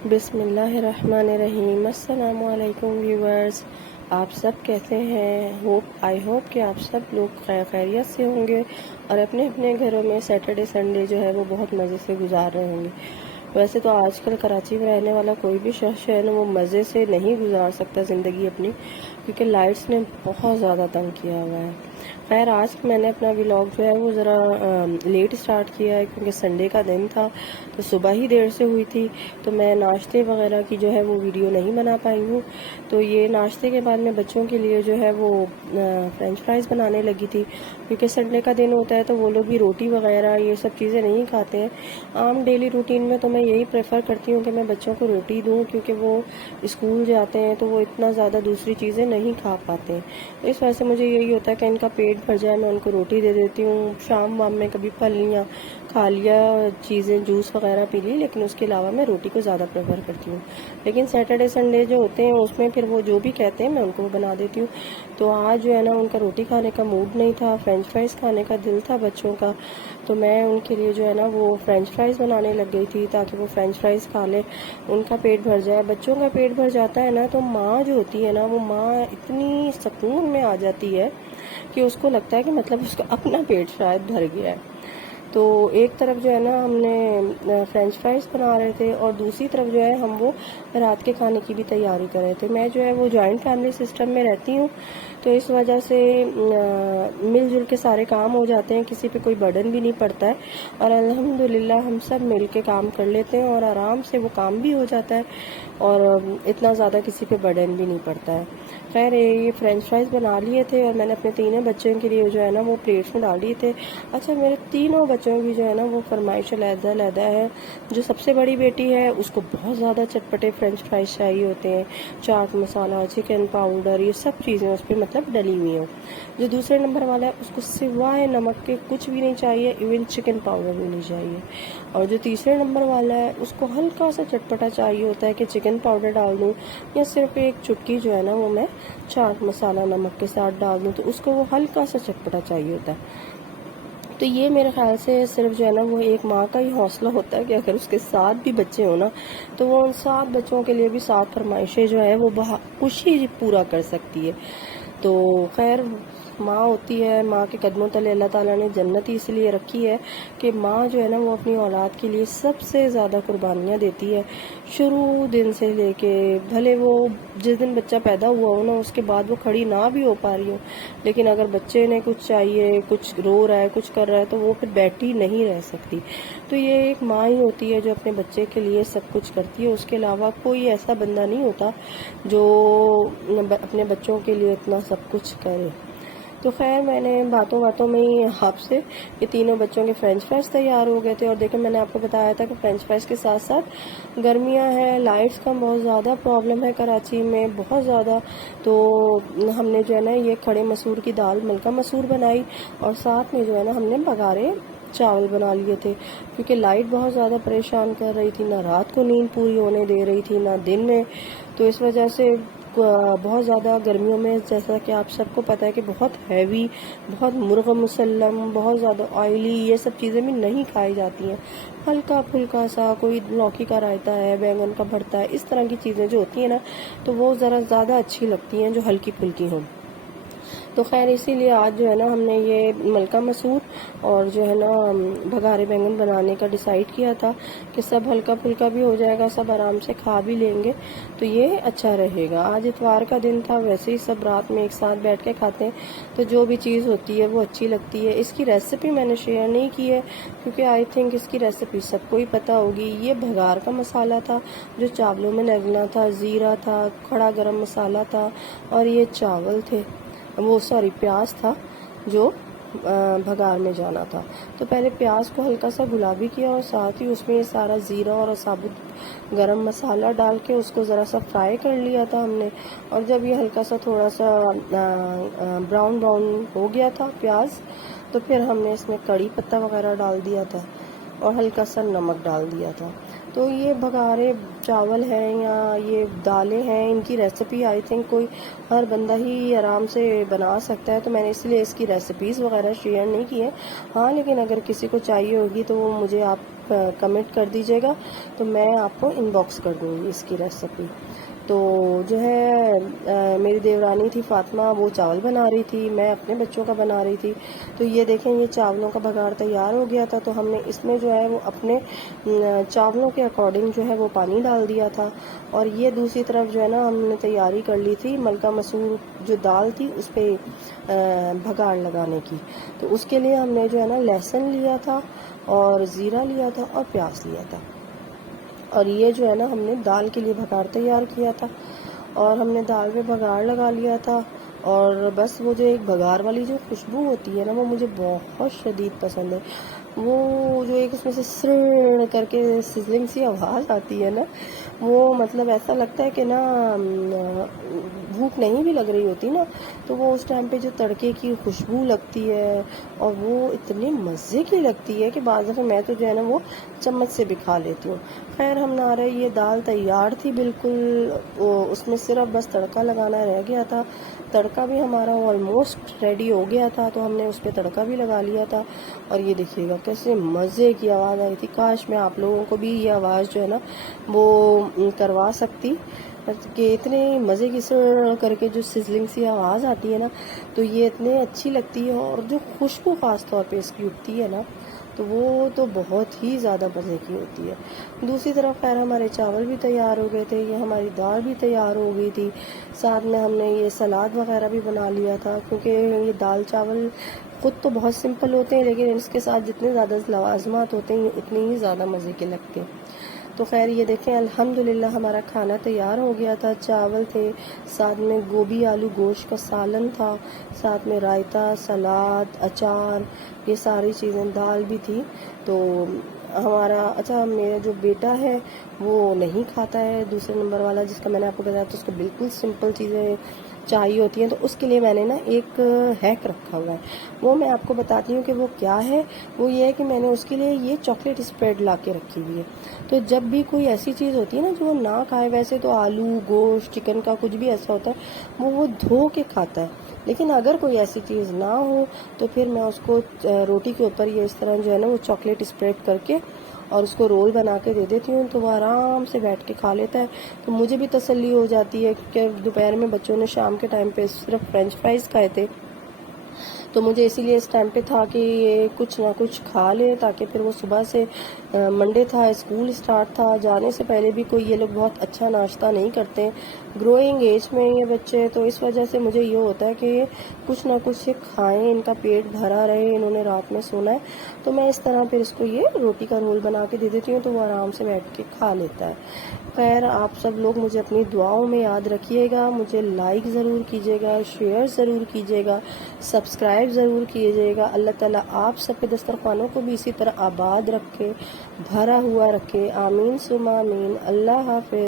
بسم اللہ الرحمن الرحیم۔ السلام علیکم ویورز، آپ سب کیسے ہیں؟ آئی ہوپ کہ آپ سب لوگ خیریت سے ہوں گے اور اپنے اپنے گھروں میں سیٹرڈے سنڈے جو ہے وہ بہت مزے سے گزار رہے ہوں گے۔ ویسے تو آج کل کراچی میں رہنے والا کوئی بھی شخص جو ہے نا وہ مزے سے نہیں گزار سکتا زندگی اپنی، کیونکہ لائٹس نے بہت زیادہ تنگ کیا ہوا ہے۔ خیر، آج میں نے اپنا ولاگ جو ہے وہ ذرا لیٹ سٹارٹ کیا ہے، کیونکہ سنڈے کا دن تھا تو صبح ہی دیر سے ہوئی تھی، تو میں ناشتے وغیرہ کی جو ہے وہ ویڈیو نہیں بنا پائی ہوں۔ تو یہ ناشتے کے بعد میں بچوں کے لیے جو ہے وہ فرینچ فرائز بنانے لگی تھی، کیونکہ سنڈے کا دن ہوتا ہے تو وہ لوگ بھی روٹی وغیرہ یہ سب چیزیں نہیں کھاتے ہیں۔ عام ڈیلی روٹین میں تو میں یہی پریفر کرتی ہوں کہ میں بچوں کو روٹی دوں، کیونکہ وہ اسکول جاتے ہیں تو وہ اتنا زیادہ دوسری چیزیں نہیں کھا پاتے ہیں۔ اس وجہ سے مجھے یہی ہوتا ہے کہ ان کا پیٹ بھر جائے، میں ان کو روٹی دے دیتی ہوں۔ شام وام میں کبھی پھلیاں کھا لیا، چیزیں جوس وغیرہ پی لی، لیکن اس کے علاوہ میں روٹی کو زیادہ پریفر کرتی ہوں۔ لیکن سیٹرڈے سنڈے جو ہوتے ہیں اس میں پھر وہ جو بھی کہتے ہیں میں ان کو وہ بنا دیتی ہوں۔ تو آج جو ہے نا ان کا روٹی کھانے کا موڈ نہیں تھا، فرینچ فرائز کھانے کا دل تھا بچوں کا، تو میں ان کے لیے جو ہے نا وہ فرینچ فرائز بنانے لگ گئی تھی تاکہ وہ فرینچ فرائز کھا لے، ان کا پیٹ بھر جائے۔ بچوں کا پیٹ بھر جاتا ہے نا تو ماں جو ہوتی ہے نا وہ ماں اتنی سکون میں آ جاتی ہے کہ اس کو لگتا ہے کہ مطلب اس کا اپنا پیٹ شاید بھر گیا ہے۔ تو ایک طرف جو ہے نا ہم نے فرینچ فرائز بنا رہے تھے اور دوسری طرف جو ہے ہم وہ رات کے کھانے کی بھی تیاری کر رہے تھے۔ میں جو ہے وہ جوائنٹ فیملی سسٹم میں رہتی ہوں، تو اس وجہ سے مل جل کے سارے کام ہو جاتے ہیں، کسی پہ کوئی برڈن بھی نہیں پڑتا ہے، اور الحمدللہ ہم سب مل کے کام کر لیتے ہیں اور آرام سے وہ کام بھی ہو جاتا ہے اور اتنا زیادہ کسی پہ برڈن بھی نہیں پڑتا ہے۔ خیر، یہ فرینچ فرائز بنا لیے تھے اور میں نے اپنے تینوں بچوں کے لیے جو ہے نا وہ پلیٹس میں ڈال دیے تھے۔ اچھا، میرے تینوں بچوں کی جو ہے نا وہ فرمائش علیحدہ علیحدہ ہے۔ جو سب سے بڑی بیٹی ہے اس کو بہت زیادہ چٹپٹے فرینچ فرائز چاہیے ہوتے ہیں، چاٹ مسالہ، چکن پاؤڈر، یہ سب چیزیں اس پہ مطلب ڈلی ہوئی ہیں۔ جو دوسرے نمبر والا ہے اس کو سوائے نمک کے کچھ بھی نہیں چاہیے، ایون چکن پاؤڈر بھی نہیں چاہیے۔ اور جو تیسرے نمبر والا ہے اس کو ہلکا سا چٹپٹا چاہیے ہوتا ہے کہ چکن پاؤڈر ڈال دوں یا صرف ایک چٹکی جو ہے نا وہ میں چاٹ مسالہ نمک کے ساتھ ڈال دوں، تو اس کو وہ ہلکا سا چٹپٹا چاہیے ہوتا ہے۔ تو یہ میرے خیال سے صرف جو ہے نا وہ ایک ماں کا ہی حوصلہ ہوتا ہے کہ اگر اس کے ساتھ بھی بچے ہوں نا تو وہ ان 7 بچوں کے لیے بھی 7 فرمائشیں جو ہے وہ خوشی پورا کر سکتی ہے۔ تو خیر، ماں ہوتی ہے، ماں کے قدموں تلے اللہ تعالیٰ نے جنت ہی اس لیے رکھی ہے کہ ماں جو ہے نا وہ اپنی اولاد کے لیے سب سے زیادہ قربانیاں دیتی ہے، شروع دن سے لے کے، بھلے وہ جس دن بچہ پیدا ہوا ہو نا اس کے بعد وہ کھڑی نہ بھی ہو پا رہی ہو، لیکن اگر بچے نے کچھ چاہیے، کچھ رو رہا ہے، کچھ کر رہا ہے تو وہ پھر بیٹھی نہیں رہ سکتی۔ تو یہ ایک ماں ہی ہوتی ہے جو اپنے بچے کے لیے سب کچھ کرتی ہے، اس کے علاوہ کوئی ایسا بندہ نہیں ہوتا جو اپنے بچوں کے لیے اتنا سب کچھ کرے۔ تو خیر، میں نے باتوں باتوں میں ہی آپ سے یہ تینوں بچوں کے فرینچ فرائز تیار ہو گئے تھے، اور دیکھیں میں نے آپ کو بتایا تھا کہ فرینچ فرائز کے ساتھ ساتھ گرمیاں ہیں، لائٹس کا بہت زیادہ پرابلم ہے کراچی میں، بہت زیادہ۔ تو ہم نے جو ہے نا یہ کھڑے مسور کی دال ملکہ مسور بنائی، اور ساتھ میں جو ہے نا ہم نے بگارے چاول بنا لیے تھے، کیونکہ لائٹ بہت زیادہ پریشان کر رہی تھی، نہ رات کو نیند پوری ہونے دے رہی تھی نہ دن میں۔ تو اس وجہ سے بہت زیادہ گرمیوں میں، جیسا کہ آپ سب کو پتہ ہے کہ بہت ہیوی، بہت مرغ مسلم، بہت زیادہ آئلی یہ سب چیزیں بھی نہیں کھائی جاتی ہیں۔ ہلکا پھلکا سا کوئی لوکی کا رائتا ہے، بیگن کا بھرتا ہے، اس طرح کی چیزیں جو ہوتی ہیں نا تو وہ ذرا زیادہ اچھی لگتی ہیں جو ہلکی پھلکی ہوں۔ تو خیر، اسی لیے آج جو ہے نا ہم نے یہ ملکہ مسور اور جو ہے نا بگارے بینگن بنانے کا ڈیسائیڈ کیا تھا کہ سب ہلکا پھلکا بھی ہو جائے گا، سب آرام سے کھا بھی لیں گے، تو یہ اچھا رہے گا۔ آج اتوار کا دن تھا، ویسے ہی سب رات میں ایک ساتھ بیٹھ کے کھاتے ہیں، تو جو بھی چیز ہوتی ہے وہ اچھی لگتی ہے۔ اس کی ریسیپی میں نے شیئر نہیں کی ہے کیونکہ آئی تھنک اس کی ریسیپی سب کو ہی پتہ ہوگی۔ یہ بگار کا مسالہ تھا جو چاولوں میں ڈلنا تھا، زیرہ تھا، کھڑا گرم مسالہ تھا، اور یہ چاول تھے، پیاز تھا جو بھگار میں جانا تھا۔ تو پہلے پیاز کو ہلکا سا گلابی کیا اور ساتھ ہی اس میں یہ سارا زیرہ اور ثابت گرم مسالہ ڈال کے اس کو ذرا سا فرائی کر لیا تھا ہم نے، اور جب یہ ہلکا سا تھوڑا سا براؤن ہو گیا تھا پیاز، تو پھر ہم نے اس میں کڑی پتہ وغیرہ ڈال دیا تھا اور ہلکا سا نمک ڈال دیا تھا۔ تو یہ بگارے چاول ہیں یا یہ دالیں ہیں، ان کی ریسیپی آئی تھنک کوئی ہر بندہ ہی آرام سے بنا سکتا ہے، تو میں نے اس لیے اس کی ریسیپیز وغیرہ شیئر نہیں کی ہے. ہاں لیکن اگر کسی کو چاہیے ہوگی تو وہ مجھے آپ کمنٹ کر دیجیے گا، تو میں آپ کو ان باکس کر دوں گی اس کی ریسیپی. تو جو ہے میری دیورانی تھی فاطمہ، وہ چاول بنا رہی تھی، میں اپنے بچوں کا بنا رہی تھی. تو یہ دیکھیں یہ چاولوں کا بگار تیار ہو گیا تھا، تو ہم نے اس میں جو ہے وہ اپنے چاولوں کے اکارڈنگ جو ہے وہ پانی ڈال دیا تھا. اور یہ دوسری طرف جو ہے نا ہم نے تیاری کر لی تھی ملکہ مسور جو دال تھی اس پہ بھگار لگانے کی. تو اس کے لیے ہم نے جو ہے نا لہسن لیا تھا اور زیرہ لیا تھا اور پیاز لیا تھا، اور یہ جو ہے نا ہم نے دال کے لیے بھگار تیار کیا تھا، اور ہم نے دال پہ بھگار لگا لیا تھا. اور بس وہ جو ایک بھگار والی جو خوشبو ہوتی ہے نا وہ مجھے بہت شدید پسند ہے. وہ جو ایک اس میں سے سر کر کے سزلنگ سی آواز آتی ہے نا، وہ مطلب ایسا لگتا ہے کہ نا بھوک نہیں بھی لگ رہی ہوتی نا، تو وہ اس ٹائم پہ جو تڑکے کی خوشبو لگتی ہے اور وہ اتنے مزے کی لگتی ہے کہ بعض دفعہ میں تو جو ہے نا وہ چمچ سے بھی کھا لیتی ہوں. خیر ہمارا یہ دال تیار تھی بالکل، اس میں صرف بس تڑکا لگانا رہ گیا تھا. تڑکا بھی ہمارا آلموسٹ ریڈی ہو گیا تھا، تو ہم نے اس پہ تڑکا بھی لگا لیا تھا. اور یہ دیکھیے گا کیسے مزے کی آواز آئی تھی. کاش میں آپ لوگوں کو بھی یہ آواز جو ہے نا وہ کروا سکتی کہ اتنے مزے کی سر کر کے جو سزلنگ سی آواز آتی ہے نا، تو یہ اتنے اچھی لگتی ہے. اور جو خوشبو خاص طور پہ اس کی اٹھتی ہے نا تو وہ تو بہت ہی زیادہ مزے کی ہوتی ہے. دوسری طرف خیر ہمارے چاول بھی تیار ہو گئے تھے، یہ ہماری دال بھی تیار ہو گئی تھی. ساتھ میں ہم نے یہ سلاد وغیرہ بھی بنا لیا تھا، کیونکہ یہ دال چاول خود تو بہت سمپل ہوتے ہیں لیکن اس کے ساتھ جتنے زیادہ لوازمات ہوتے ہیں اتنے ہی زیادہ مزے کے لگتے ہیں. تو خیر یہ دیکھیں الحمدللہ ہمارا کھانا تیار ہو گیا تھا. چاول تھے، ساتھ میں گوبھی آلو گوشت کا سالن تھا، ساتھ میں رائتا، سلاد، اچار، یہ ساری چیزیں، دال بھی تھی. تو ہمارا اچھا میرا جو بیٹا ہے وہ نہیں کھاتا ہے، دوسرے نمبر والا جس کا میں نے آپ کو بتایا تو اس کو بالکل سمپل چیزیں چاہیے ہوتی ہیں. تو اس کے لیے میں نے نا ایک ہیک رکھا ہوا ہے، وہ میں آپ کو بتاتی ہوں کہ وہ کیا ہے. وہ یہ ہے کہ میں نے اس کے لیے یہ چاکلیٹ اسپریڈ لا کے رکھی ہوئی ہے. تو جب بھی کوئی ایسی چیز ہوتی ہے نا جو وہ نہ کھائے، ویسے تو آلو گوشت چکن کا کچھ بھی ایسا ہوتا ہے وہ دھو کے کھاتا ہے، لیکن اگر کوئی ایسی چیز نہ ہو تو پھر میں اس کو روٹی کے اوپر یہ اس طرح جو ہے نا وہ چاکلیٹ اسپریڈ کر کے اور اس کو رول بنا کے دے دیتی ہوں، تو وہ آرام سے بیٹھ کے کھا لیتا ہے. تو مجھے بھی تسلی ہو جاتی ہے کہ دوپہر میں بچوں نے شام کے ٹائم پہ صرف فرینچ فرائز کھائے تھے، تو مجھے اسی لیے اس ٹائم پہ تھا کہ یہ کچھ نہ کچھ کھا لے تاکہ پھر وہ صبح سے منڈے تھا، اسکول اسٹارٹ تھا، جانے سے پہلے بھی کوئی یہ لوگ بہت اچھا ناشتہ نہیں کرتے، گروئنگ ایج میں یہ بچے، تو اس وجہ سے مجھے یہ ہوتا ہے کہ کچھ نہ کچھ کھائیں، ان کا پیٹ بھرا رہے، انہوں نے رات میں سونا ہے. تو میں اس طرح پھر اس کو یہ روٹی کا رول بنا کے دے دیتی ہوں تو وہ آرام سے بیٹھ کے کھا لیتا ہے. خیر آپ سب لوگ مجھے اپنی دعاؤں میں یاد رکھیے گا، مجھے لائک ضرور کیجیے گا، شیئر ضرور کیجیے گا، سبسکرائب ضرور کیجیے گا. اللہ تعالیٰ آپ سب کے دسترخوانوں کو بھی اسی طرح آباد رکھے، بھرا ہوا رکھے، آمین ثم آمین. اللہ حافظ.